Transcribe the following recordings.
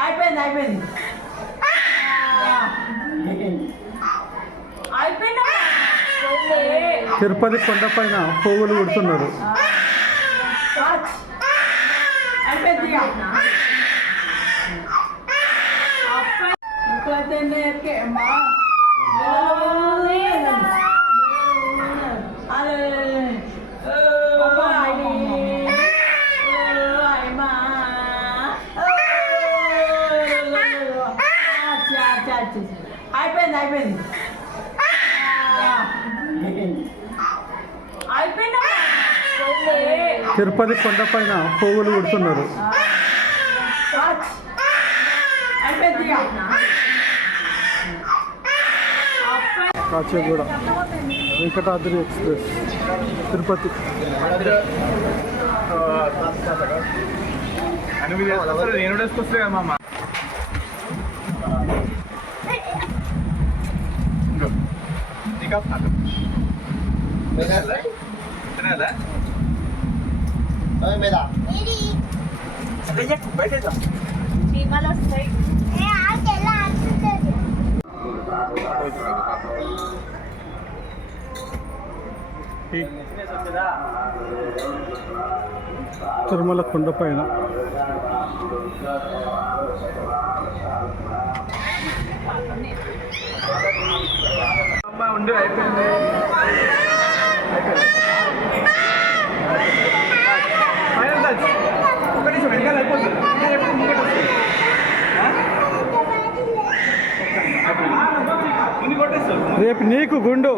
అయిపోయింది అయిపోయింది తిరుపతి కొండపైన పువ్వులు కుడుతున్నారు. అయిపోయింది అయిపోయింది తిరుపతి కొండపైన పువ్వులు కుడుతున్నారు. కాచిగూడ వెంకటాద్రి ఎక్స్ప్రెస్ తిరుపతి. తిరుమల కొండపైన ఉండి అయిపోయింది. ఒక నిమిషం వెనకాల అయిపోతుంది. రేపు నీకు గుండు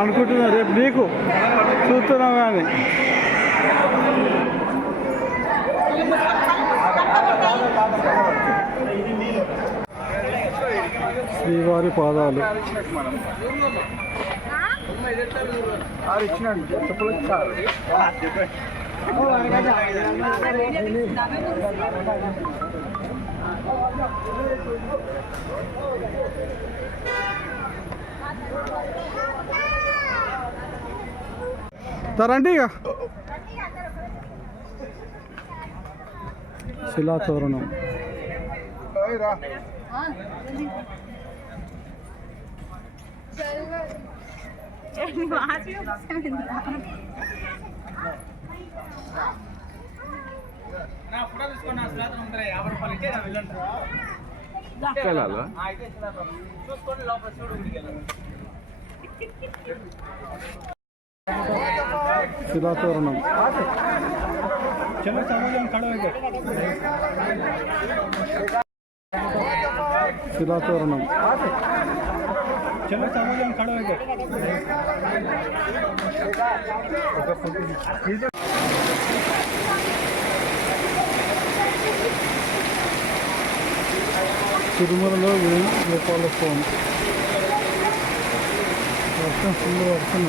అనుకుంటున్నా, రేపు నీకు చూస్తున్నావు కానీ శ్రీవారి పాదాలు ఇచ్చినాడు చెప్పలేదు సార్. రండి ఇక. శిలాతోరణం శిలాతోరణం శిలాతోరణం తిరుమలలో వేణుగోపాల స్వామి వర్షం ఫుల్ వర్షం.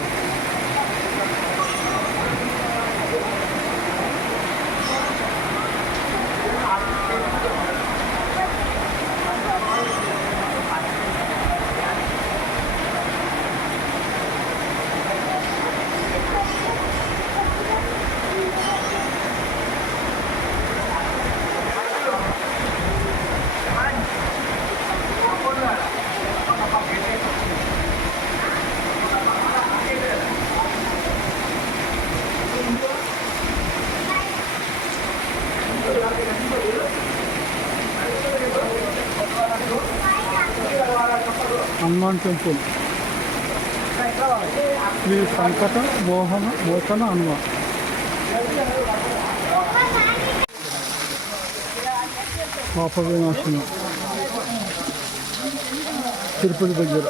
హనుమాన్ టెంపుల్ శ్రీ సంకట మోచన హనుమాన్. పాప వినాశనం తిరుపతి దగ్గర.